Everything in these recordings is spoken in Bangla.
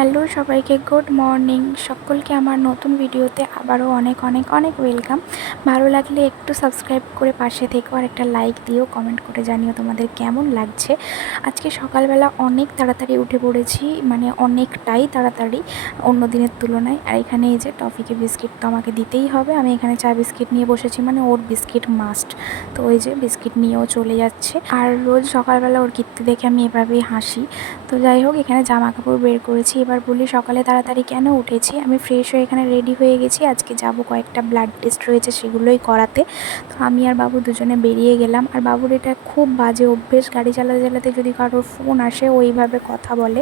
হ্যালো সবাইকে, গুড মর্নিং। সকলকে আমার নতুন ভিডিওতে আবারও অনেক অনেক অনেক ওয়েলকাম। ভালো লাগলে একটু সাবস্ক্রাইব করে পাশে থেকেও আর একটা লাইক দিও, কমেন্ট করে জানিও তোমাদের কেমন লাগছে। আজকে সকালবেলা অনেক তাড়াতাড়ি উঠে পড়েছি মানে অনেকটাই তাড়াতাড়ি অন্য দিনের তুলনায়। আর এখানে এই যে টফিকে বিস্কিট তো আমাকে দিতেই হবে। আমি এখানে চা বিস্কিট নিয়ে বসেছি মানে ওর বিস্কিট মাস্ট। তো ওই যে বিস্কিট নিয়েও চলে যাচ্ছে। আর রোজ সকালবেলা ওর কীর্তি দেখে আমি এভাবেই হাসি। তো যাই হোক, এখানে জামা কাপড় বের করেছি এবার বলি সকালে তাড়াতাড়ি কেন উঠেছি? আমি ফ্রেশ হয়ে এখানে রেডি হয়ে গেছি। আজকে যাব কয়েকটা ব্লাড টেস্ট রয়েছে সেগুলোই করাতে। তো আমি আর বাবু দুজনে বেরিয়ে গেলাম। আর বাবুর এটা খুব বাজে অভ্যেস। গাড়ি চালাতে চালাতে যদি কারোর ফোন আসে ওইভাবে কথা বলে।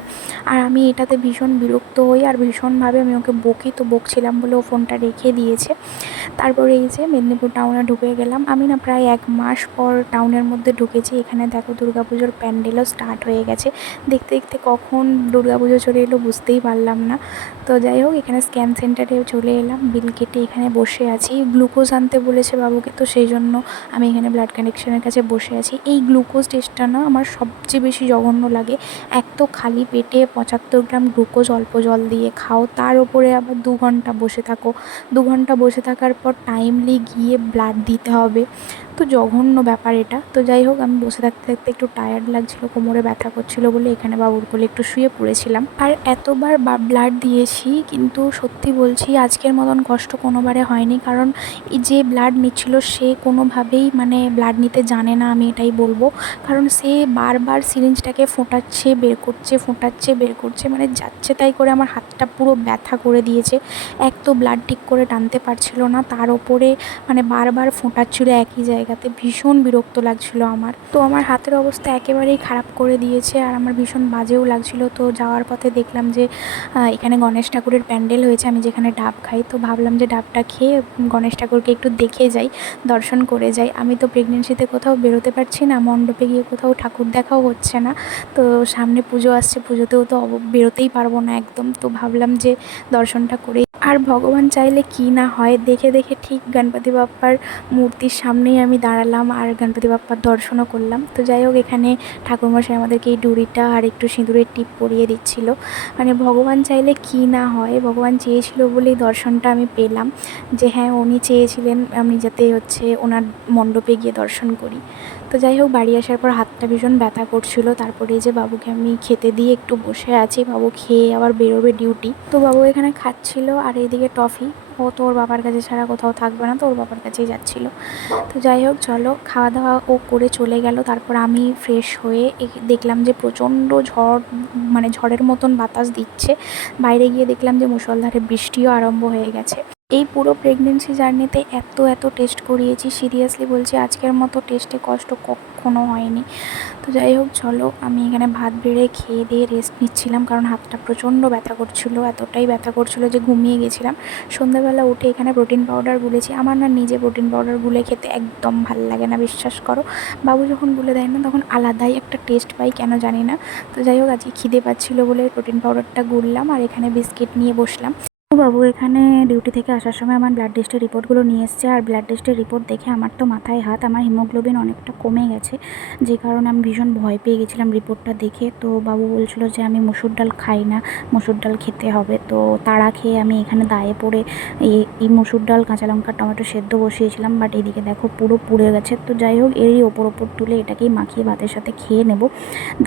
আর আমি এটাতে ভীষণ বিরক্ত হই আর ভীষণভাবে আমি ওকে বকি তো বকছিলাম বলে ও ফোনটা রেখে দিয়েছে। তারপরে এই যে মেদিনীপুর টাউনে ঢুকে গেলাম। আমি না প্রায় এক মাস পর টাউনের মধ্যে ঢুকেছি। এখানে দেখো দুর্গাপুজোর প্যান্ডেলও স্টার্ট হয়ে গেছে। দেখতে দেখতে কখন দুর্গাপুজো চলে এলো বুঝতেই পারলাম না। তো যাই হোক, এখানে স্ক্যান সেন্টারে চলে এলাম। বিল কেটে এখানে বসে আছি। গ্লুকোজ আনতে বলেছে বাবুকে, তো সেই জন্য আমি এখানে ব্লাড কানেকশনের কাছে বসে আছি। এই গ্লুকোজ টেস্টটা না আমার সবচেয়ে বেশি জঘন্য লাগে। এক তো খালি পেটে পঁচাত্তর গ্রাম গ্লুকোজ অল্প জল দিয়ে খাও, তার ওপরে আবার দু ঘণ্টা বসে থাকো। দু ঘণ্টা বসে থাকার পর টাইমলি গিয়ে ব্লাড দিতে হবে। তো জঘন্য ব্যাপার এটা। তো যাই হোক, আমি বসে থাকতে থাকতে একটু টায়ার্ড লাগছিল, কোমরে ব্যথা করছিল বলে এখানে বাবুর কোলে একটু শুয়ে পড়েছিলাম। আর এতবার ব্লাড দিয়েছি, কিন্তু সত্যি বলছি আজকের মতন কষ্ট কোনোবারে হয়নি, কারণ এই যে ব্লাড নিচ্ছিল সে কোনোভাবেই মানে ব্লাড নিতে জানে না, আমি এটাই বলব। কারণ সে বারবার সিরিঞ্জটাকে ফোটাচ্ছে, বের করছে, ফোটাচ্ছে, বের করছে মানে যাচ্ছে তাই করে আমার হাতটা পুরো ব্যথা করে দিয়েছে। এক তো ব্লাড ঠিক করে টানতে পারছিল না, তার ওপরে মানে বারবার ফোটাচ্ছিল একই জায়গাতে ভীষণ বিরক্ত লাগছিল আমার। তো আমার হাতের অবস্থা একেবারেই খারাপ করে দিয়েছে আর আমার ভীষণ বাজেও লাগছিল। তো যাওয়ার পথে দেখলাম যে এখানে গণেশ ঠাকুরের প্যান্ডেল হয়েছে, আমি যেখানে ডাব খাই। তো ভাবলাম যে ডাবটা খেয়ে গণেশ ঠাকুরকে একটু দেখে যাই, দর্শন করে যাই। আমি তো প্রেগনেন্সিতে কোথাও বেরোতে পারছি না, মণ্ডপে গিয়ে কোথাও ঠাকুর দেখাও হচ্ছে না। তো সামনে পুজো আসছে, পুজোতেও তো বেরোতেই পারব না একদম। তো ভাবলাম যে দর্শনটা করে আর ভগবান চাইলে কি না হয়, দেখে দেখে ঠিক গণপতি বাপ্পার মূর্তির সামনেই আমি দাঁড়ালাম আর গণপতি বাপ্পার দর্শনও করলাম। তো যাই হোক, এখানে ঠাকুরমশাই আমাদেরকে এই ডুরিটা আর একটু সিঁদুরের টিপ পরিয়ে দিচ্ছিল। মানে ভগবান চাইলে কি না হয়, ভগবান চেয়েছিল বলেই দর্শনটা আমি পেলাম। যে হ্যাঁ উনি চেয়েছিলেন আমি যাতে হচ্ছে ওনার মণ্ডপে গিয়ে দর্শন করি। তো যাই হোক, বাড়ি আসার পর হাতটা ভীষণ ব্যথা করছিল। তারপরে যে বাবুকে আমি খেতে দিয়ে একটু বসে আছি। বাবু খেয়ে আবার বেরোবে ডিউটি তো বাবু এখানে খাচ্ছিল আর এইদিকে টফি। ও তো ওর বাবার কাছে ছাড়া কোথাও থাকবে না, তো ওর বাবার কাছেই যাচ্ছিল। তো যাই হোক, চলো খাওয়া দাওয়া ও করে চলে গেল। তারপর আমি ফ্রেশ হয়ে দেখলাম যে প্রচণ্ড ঝড় মানে ঝড়ের মতন বাতাস দিচ্ছে। বাইরে গিয়ে দেখলাম যে মুষলধারে বৃষ্টিও আরম্ভ হয়ে গেছে। এই পুরো প্রেগনেন্সি জার্নিতে এত এত টেস্ট করিয়েছি। সিরিয়াসলি বলছি, আজকের মতো টেস্টে কষ্ট কখনো হয়নি। তো যাই হোক, চলো, আমি এখানে ভাত বেড়ে খেয়ে দিয়ে রেস্ট নিচ্ছিলাম, কারণ হাতটা প্রচণ্ড ব্যথা করছিল, এতটাই ব্যথা করছিল যে ঘুমিয়ে গেছিলাম। সন্ধ্যাবেলা উঠে এখানে প্রোটিন পাউডার গুলেছি। আমার না নিজে প্রোটিন পাউডার গুলে খেতে একদম ভালো লাগে না, বিশ্বাস করো। বাবু যখন গুলে দেয় না, তখন আলাদাই একটা টেস্ট পাই, কেন জানি না। তো যাই হোক, আজকে খিদে পাচ্ছিলো বলে প্রোটিন পাউডারটা গুললাম আর এখানে বিস্কিট নিয়ে বসলাম। বাবু, এখানে ডিউটি থেকে আসার সময় আমার ব্লাড টেস্টের রিপোর্টগুলো নিয়ে এসছে। আর ব্লাড টেস্টের রিপোর্ট দেখে আমার তো মাথায় হাত, আমার হিমোগ্লোবিন অনেকটা কমে গেছে। যে কারণে আমি ভীষণ ভয় পেয়ে গেছিলাম রিপোর্টটা দেখে। তো বাবু বলছিল যে, আমি মুসুর ডাল খাই না, মুসুর ডাল খেতে হবে। তো তাড়া খেয়ে আমি এখানে দায়ে পড়ে এই এই মুসুর ডাল, কাঁচা লঙ্কা, টমেটো সেদ্ধ বসিয়েছিলাম। বাট এদিকে দেখো পুরো পুড়ে গেছে। তো যাই হোক, এরই ওপর ওপর তুলে এটাকেই মাখিয়ে ভাতের সাথে খেয়ে নেব।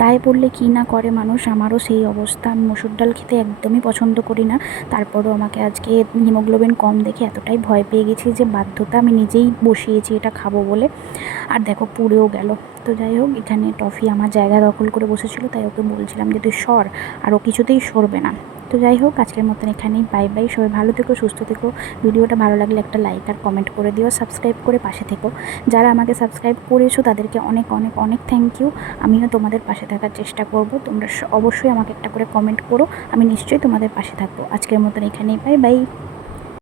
দায়ে পড়লে কী না করে মানুষ, আমারও সেই অবস্থা। আমি মুসুর ডাল খেতে একদমই পছন্দ করি না। তারপরও আমাকে আজকে হিমোগ্লোবিন কম দেখে এতটাই ভয় পেয়ে গেছি যে বাধ্যতা আমি নিজেই বসিয়েছি এটা খাব বলে। আর দেখো পুড়েও গেল। তো যাই হোক, এখানে টফি আমার জায়গা দখল করে বসেছিল, তাই ওকে বলছিলাম যে তুই সর, আর ও কিছুতেই সরবে না। তো যাই হোক, আজকের মতন এখানেই। বাই বাই, সবাই ভালো থেকো, সুস্থ থেকো। ভিডিওটা ভালো লাগলে একটা লাইক আর কমেন্ট করে দিও, সাবস্ক্রাইব করে পাশে থেকো। যারা আমাকে সাবস্ক্রাইব করেছ, তাদেরকে অনেক অনেক অনেক থ্যাংক ইউ আমিও তোমাদের পাশে থাকার চেষ্টা করব। তোমরা অবশ্যই আমাকে একটা করে কমেন্ট করো। আমি নিশ্চয়ই তোমাদের পাশে থাকব। আজকের মতন এখানেই, বাই বাই।